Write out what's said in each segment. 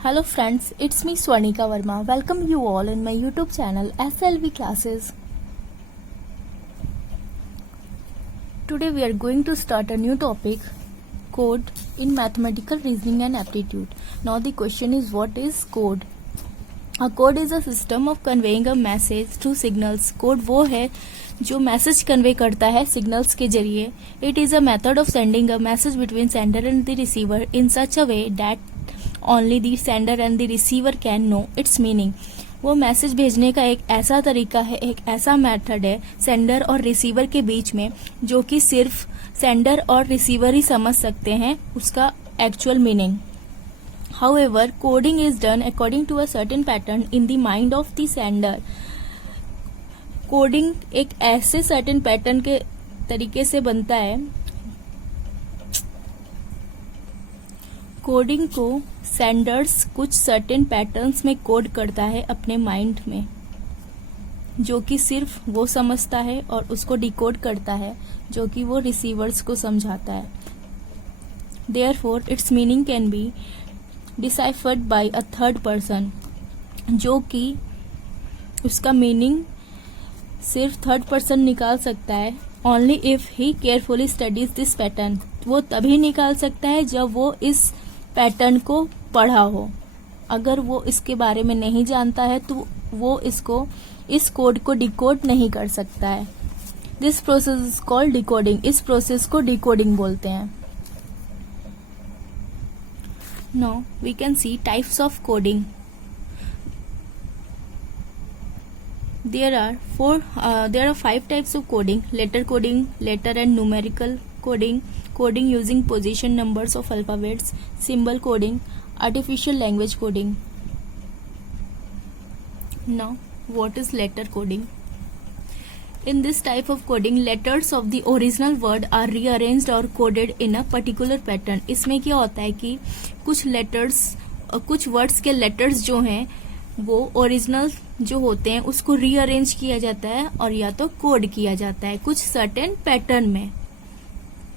Hello friends, it's me Swarnika Verma. Welcome you all in my YouTube channel SLV Classes. Today we are going to start a new topic, code in mathematical reasoning and aptitude. Now the question is, what is code? A code is a system of conveying a message through signals. Code वो है जो message convey करता है signals के जरिए. It is a method of sending a message between sender and the receiver in such a way that only the sender and the receiver can know its meaning. वो message भेजने का एक ऐसा तरीका है, एक ऐसा मेथड है सेंडर और रिसीवर के बीच में, जो कि सिर्फ सेंडर और रिसीवर ही समझ सकते हैं उसका actual meaning. However, coding is done according to a certain pattern in the mind of the sender. Coding एक ऐसे सर्टेन पैटर्न के तरीके से बनता है. कोडिंग को सेंडर्स कुछ सर्टेन पैटर्न्स में कोड करता है अपने माइंड में, जो कि सिर्फ वो समझता है, और उसको डिकोड करता है जो कि वो रिसीवर्स को समझाता है. Therefore its meaning can be deciphered by a third person, जो कि उसका मीनिंग सिर्फ थर्ड पर्सन निकाल सकता है. Only if he carefully studies this pattern. वो तभी निकाल सकता है जब वो इस पैटर्न को पढ़ा हो. अगर वो इसके बारे में नहीं जानता है तो वो इस कोड को डिकोड नहीं कर सकता है. This process is called decoding. इस प्रोसेस को डिकोडिंग बोलते हैं. Now we can see types of coding. There are 5 types of coding: letter coding, letter and numerical coding, coding using position numbers of alphabets, symbol coding, artificial language coding. Now, what is letter coding? In this type of coding, letters of the original word are rearranged or coded in a particular pattern. इसमें क्या होता है कि कुछ words के letters जो हैं वो ओरिजिनल जो होते हैं उसको रीअरेंज किया जाता है और या तो कोड किया जाता है कुछ सर्टेन पैटर्न में.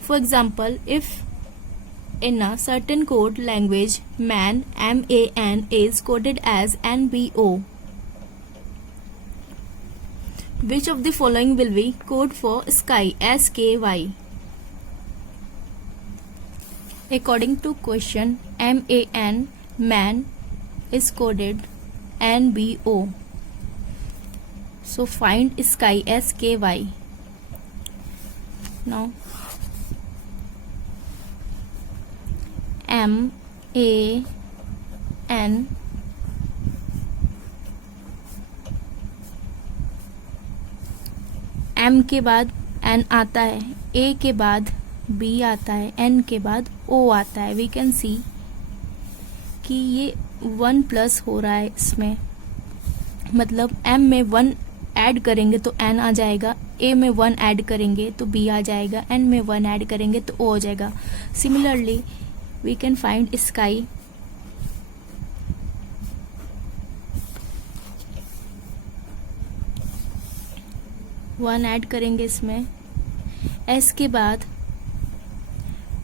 For example, if in a certain code language man MAN is coded as NBO, which of the following will be code for sky SKY? According to question, man is coded NBO. So find sky SKY. Now MAN, M के बाद N आता है, A के बाद B आता है, N के बाद O आता है. वी कैन सी कि ये 1 प्लस हो रहा है इसमें, मतलब M में 1 ऐड करेंगे तो N आ जाएगा, A में 1 ऐड करेंगे तो B आ जाएगा, N में 1 ऐड करेंगे तो O हो जाएगा. Similarly we can find sky. One add करेंगे इसमें, S के बाद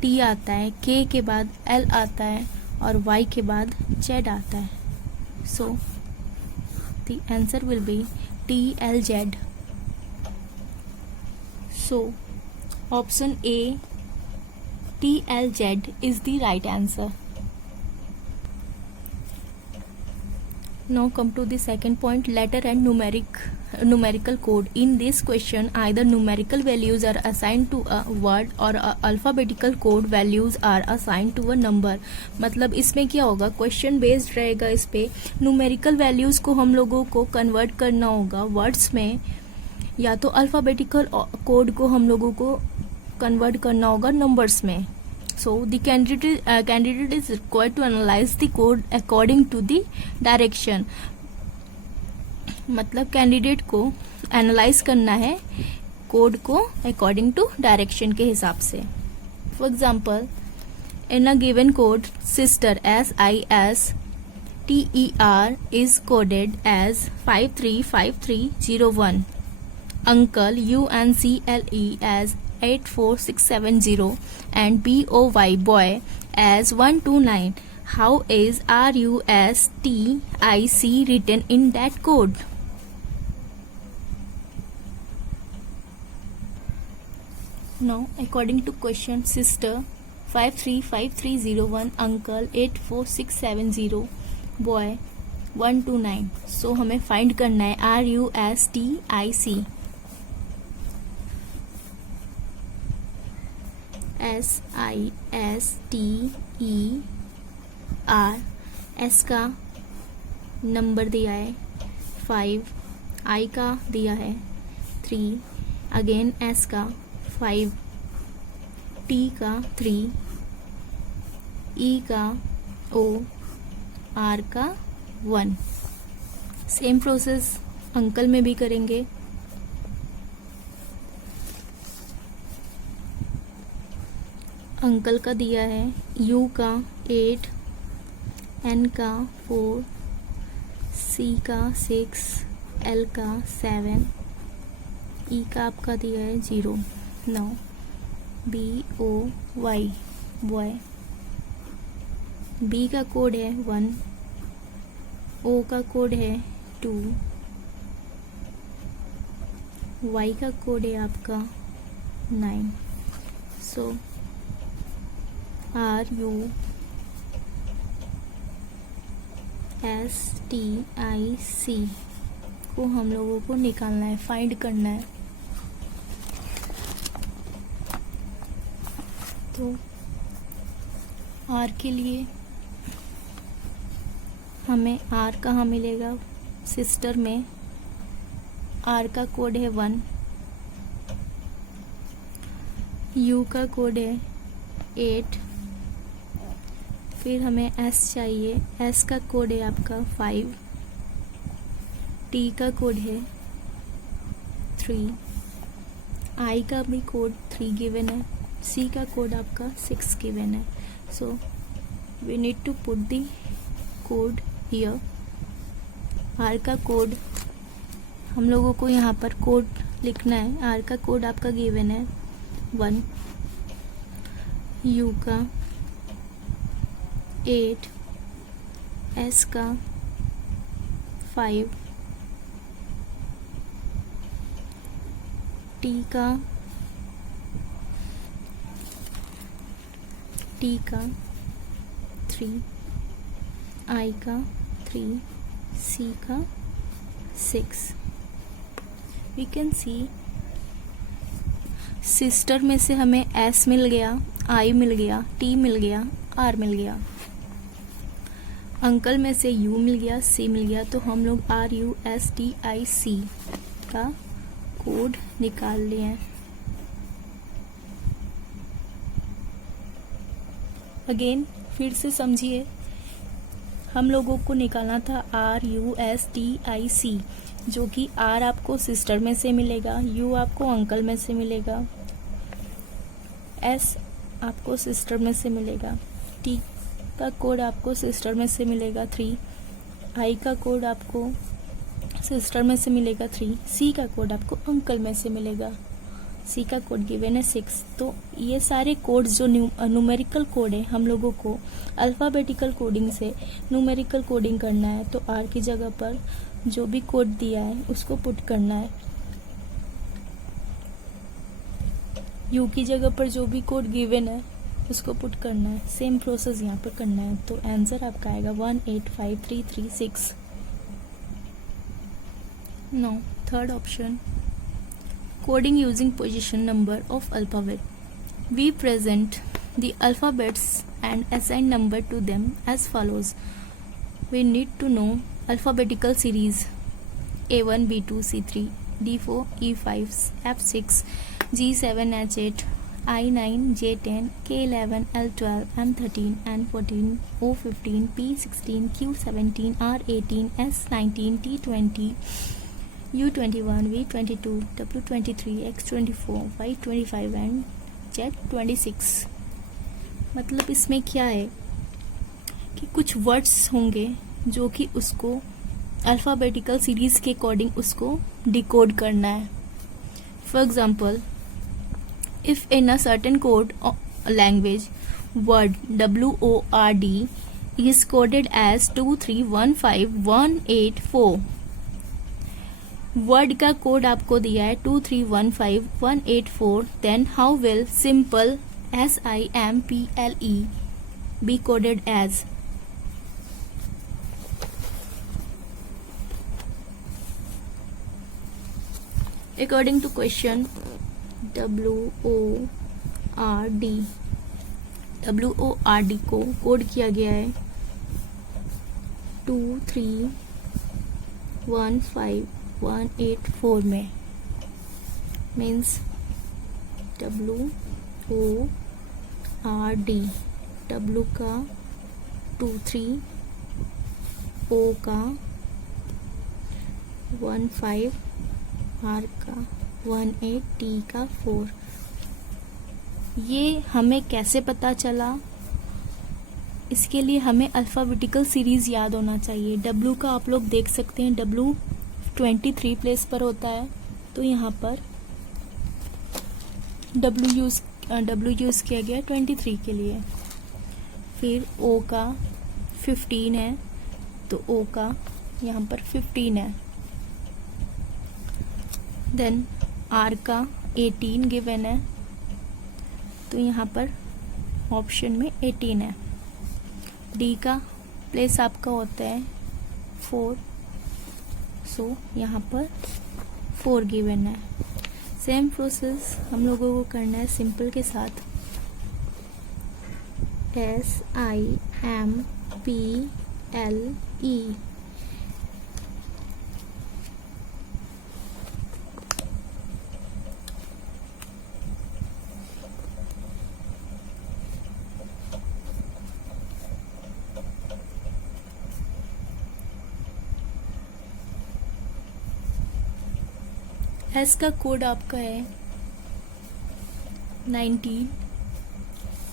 T आता है, K के बाद L आता है और Y के बाद Z आता है. So the answer will be TLZ. So option A, TLZ is the right answer. Now come to the second point, letter and numerical code. In this question, either numerical values are assigned to a word or alphabetical code values are assigned to a number. मतलब इसमें क्या होगा, question based रहेगा. इस पे numerical values को हम लोगों को कन्वर्ट करना होगा वर्ड्स में, या तो अल्फाबेटिकल कोड को हम लोगों को कन्वर्ट करना होगा नंबर्स में. So the candidate is required to analyze the code according to the direction. मतलब कैंडिडेट को एनालाइज करना है कोड को अकॉर्डिंग टू डायरेक्शन के हिसाब से. For example, in a given code, sister SISTER is coded as 535301. Uncle UNCLE as 84670 and BOY boy as 129. How is RUSTIC written in that code? Now, according to question, sister 535301, uncle 84670, boy 129. So हमें find करना है RUSTIC. SISTER. S का number दिया है 5, I का दिया है 3, again S का 5, T का 3, E का O, R का 1. सेम प्रोसेस अंकल में भी करेंगे. अंकल का दिया है U का 8, N का 4, C का 6, L का 7, E का आपका दिया है 0. Now BOY, boy. B का कोड है 1, O का कोड है 2, Y का कोड है आपका 9. सो RUSTIC को हम लोगों को निकालना है, फाइंड करना है. तो R के लिए हमें R कहाँ मिलेगा? सिस्टर में R का कोड है 1, U का कोड है 8, फिर हमें S चाहिए. S का कोड है आपका 5, T का कोड है 3, I का भी कोड 3 गिवन है, C का कोड आपका 6 गिवन है. So we need to put the code here. R का कोड हम लोगों को यहाँ पर कोड लिखना है. R का कोड आपका गिवन है 1, U का 8, S का 5, T का 3, I का 3, C का 6. वी कैन सी सिस्टर में से हमें S मिल गया, I मिल गया, T मिल गया, R मिल गया. अंकल में से U मिल गया, C मिल गया. तो हम लोग RUSTIC का कोड निकाल लिए. अगेन फिर से समझिए, हम लोगों को निकालना था RUSTIC, जो कि R आपको सिस्टर में से मिलेगा, U आपको अंकल में से मिलेगा, S आपको सिस्टर में से मिलेगा, T का कोड आपको सिस्टर में से मिलेगा 3, I का कोड आपको सिस्टर में से मिलेगा 3, C का कोड आपको अंकल में से मिलेगा. C का कोड गिवन है 6. तो ये सारे कोड्स जो न्यूमेरिकल कोड है, हम लोगों को अल्फ़ाबेटिकल कोडिंग से न्यूमेरिकल कोडिंग करना है. तो R की जगह पर जो भी कोड दिया है उसको पुट करना है. U की जगह पर जो भी कोड गिवन है उसको पुट करना है. सेम प्रोसेस यहाँ पर करना है. तो आंसर आपका आएगा 1853336. Now third option, coding using position number of alphabet. We present the alphabets and assign number to them as follows. We need to know alphabetical series A1, B2, C3, D4, E5, F6, G7, H8, I9, J10, K11, L12, M13, N14, O15, P16, Q17, R18, S19, T20, U21, V22, W23, X24, Y25 and Z26. मतलब इसमें क्या है कि कुछ words होंगे जो कि उसको अल्फ़ाबेटिकल सीरीज के अकॉर्डिंग उसको डिकोड करना है. For example, if in a certain code language word WORD is coded as 2315184. Word का कोड आपको दिया है 2315184. Then how will simple SIMPLE be coded as? According to question, WORD को code किया गया है 2315184 में. मीन्स WORD, W का 23, O का 15, R का 18, T का 4. ये हमें कैसे पता चला? इसके लिए हमें अल्फ़ाबेटिकल सीरीज याद होना चाहिए. W का आप लोग देख सकते हैं, W 23 प्लेस पर होता है, तो यहाँ पर W यूज़ किया गया 23 के लिए. फिर O का 15 है, तो O का यहाँ पर 15 है. देन R का 18 गिवन है, तो यहाँ पर ऑप्शन में 18 है. D का प्लेस आपका होता है 4, सो यहाँ पर 4 गिवन है. सेम प्रोसेस हम लोगों को करना है सिंपल के साथ. SIMPLE. S का कोड आपका है 19,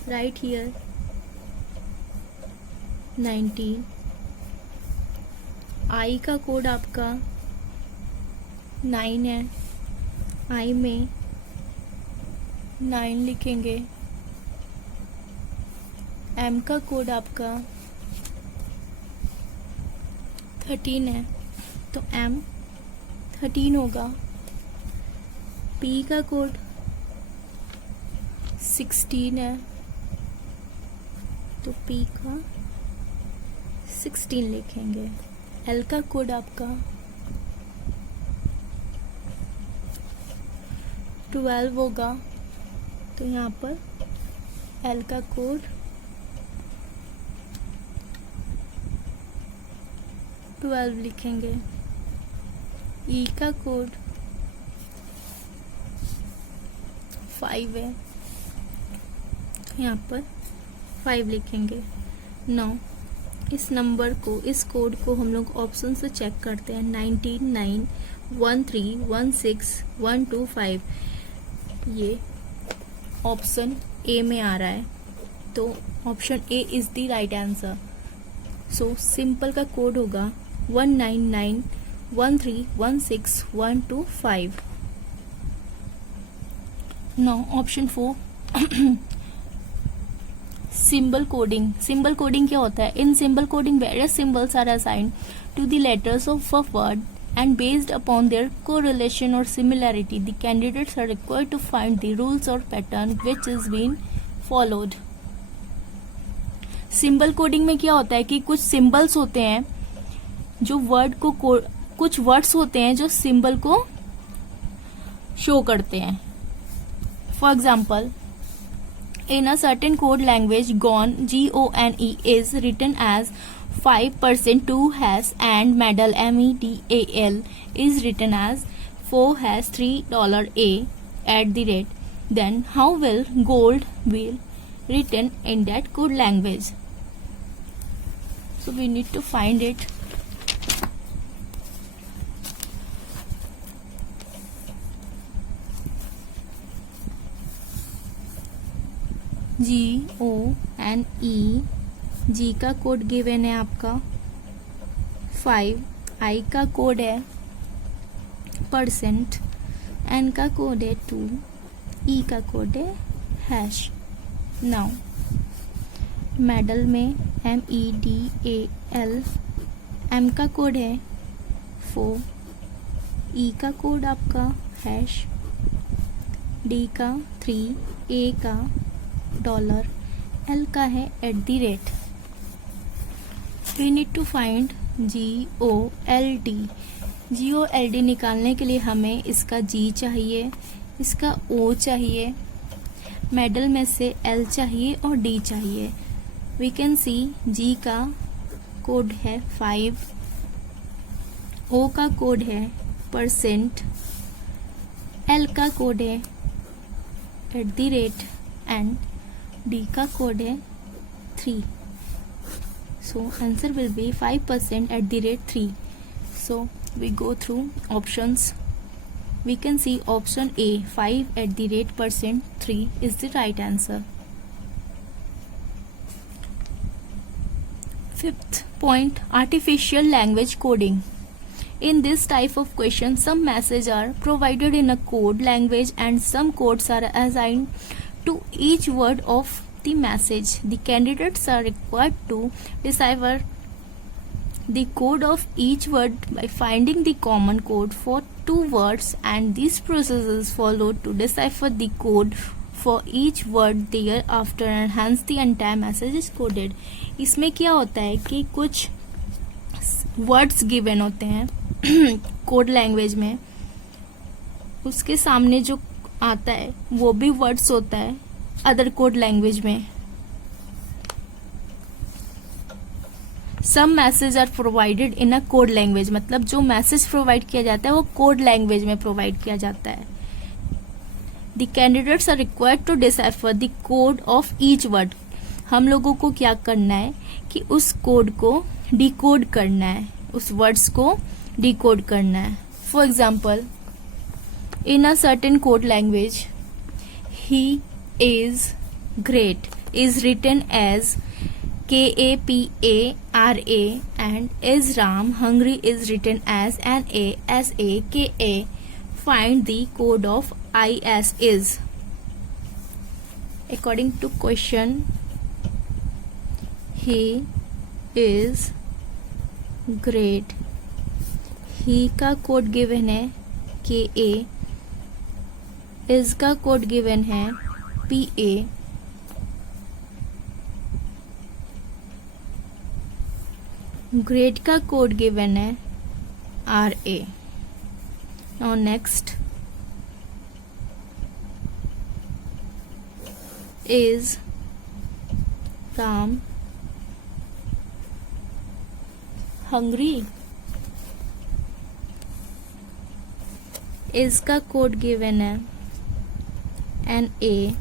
राइट हियर 19. I का कोड आपका 9 है, I में 9 लिखेंगे. M का कोड आपका 13 है, तो M 13 होगा. P का कोड 16 है, तो P का 16 लिखेंगे. L का कोड आपका 12 होगा, तो यहाँ पर L का कोड 12 लिखेंगे. E का कोड 5 है, यहाँ पर 5 लिखेंगे. नाउ इस नंबर को, इस कोड को हम लोग ऑप्शन से चेक करते हैं. 19, 9, 13, 16, 125. ये ऑप्शन ए में आ रहा है, तो option A is the right answer. So simple का कोड होगा 199131612 now option 4 symbol coding. Symbol coding क्या होता है? In symbol coding various symbols are assigned to the letters of a word and based upon their correlation or similarity the candidates are required to find the rules or pattern which is being followed. Symbol coding में क्या होता है कि कुछ symbols होते हैं जो word को कुछ वर्ड्स होते हैं जो सिंबल को शो करते हैं. For example, in a certain code language gone GONE is written as 5% 2 has and medal MEDAL is written as 4 has $3 A at the rate. Then how will gold be written in that code language? So we need to find it. GONE. G का code given है आपका 5, I का code है %, N का code है 2, E का code है hash. Now medal में MEDAL, M का कोड है 4, E का कोड आपका हैश, D का 3, A का $, L का है @. We need to find GOLD. GOLD निकालने के लिए हमें इसका G चाहिए, इसका O चाहिए, मेडल में से L चाहिए और D चाहिए. We can see G का कोड है 5, O का कोड है %, L का कोड है @ एंड D का कोड है 3. So answer will be 5% @3. So we go through options. We can see option A, 5 %3 is the right answer. Fifth point, artificial language coding. In this type of question, some messages are provided in a code language and some codes are assigned to each word of the message. The candidates are required to decipher the code of each word by finding the common code for 2 words, and this process is followed to decipher the code for each word thereafter, and hence the entire message is coded. इसमें क्या होता है कि कुछ words given होते हैं code language में, उसके सामने जो आता है वो भी वर्ड्स होता है अदर कोड लैंग्वेज में. Some message are provided in a code language, मतलब जो मैसेज प्रोवाइड किया जाता है वो कोड लैंग्वेज में प्रोवाइड किया जाता है. The candidates are required to decipher the code of each word. हम लोगों को क्या करना है कि उस कोड को डिकोड करना है, उस वर्ड्स को डिकोड करना है. For example, in a certain code language, he is great is written as KAPARA and is Ram hungry is written as NASAKA. Find the code of IS is. According to question, he is great. he का code given है KA, is का code given है PA, grade का code given है RA. Now next is Ram hungry. is का code given है NA,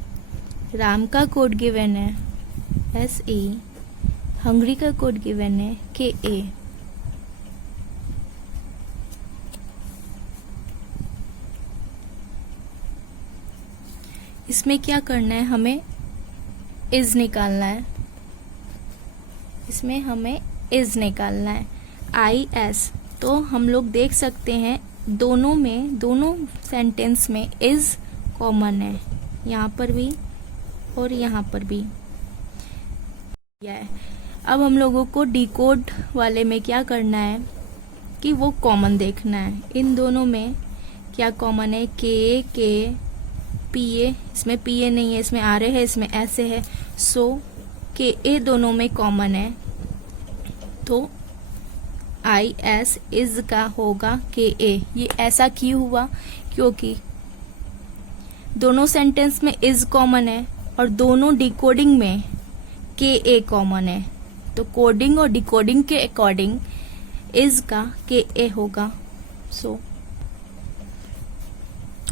Ram का code given है SE, हंगरी का कोड गिवन है KA. इसमें क्या करना है, हमें इज निकालना है. इसमें हमें इज निकालना है IS. तो हम लोग देख सकते हैं दोनों में, दोनों सेंटेंस में इज कॉमन है, यहाँ पर भी और यहाँ पर भी. अब हम लोगों को डिकोड वाले में क्या करना है कि वो कॉमन देखना है. इन दोनों में क्या कॉमन है, के PA, इसमें PA नहीं है, इसमें RA है, इसमें ऐसे है. सो KA दोनों में कॉमन है, तो IS इज का होगा KA. ये ऐसा क्यों हुआ, क्योंकि दोनों सेंटेंस में इज कॉमन है और दोनों डिकोडिंग में KA कॉमन है. तो कोडिंग और डिकोडिंग के अकॉर्डिंग इज का KA होगा. So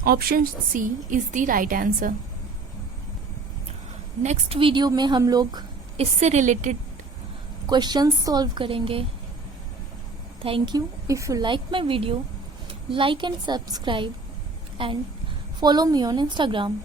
option C is the right answer. Next video में हम लोग इससे रिलेटेड क्वेश्चंस सॉल्व करेंगे. Thank you. If you like my video, like and subscribe and follow me on Instagram.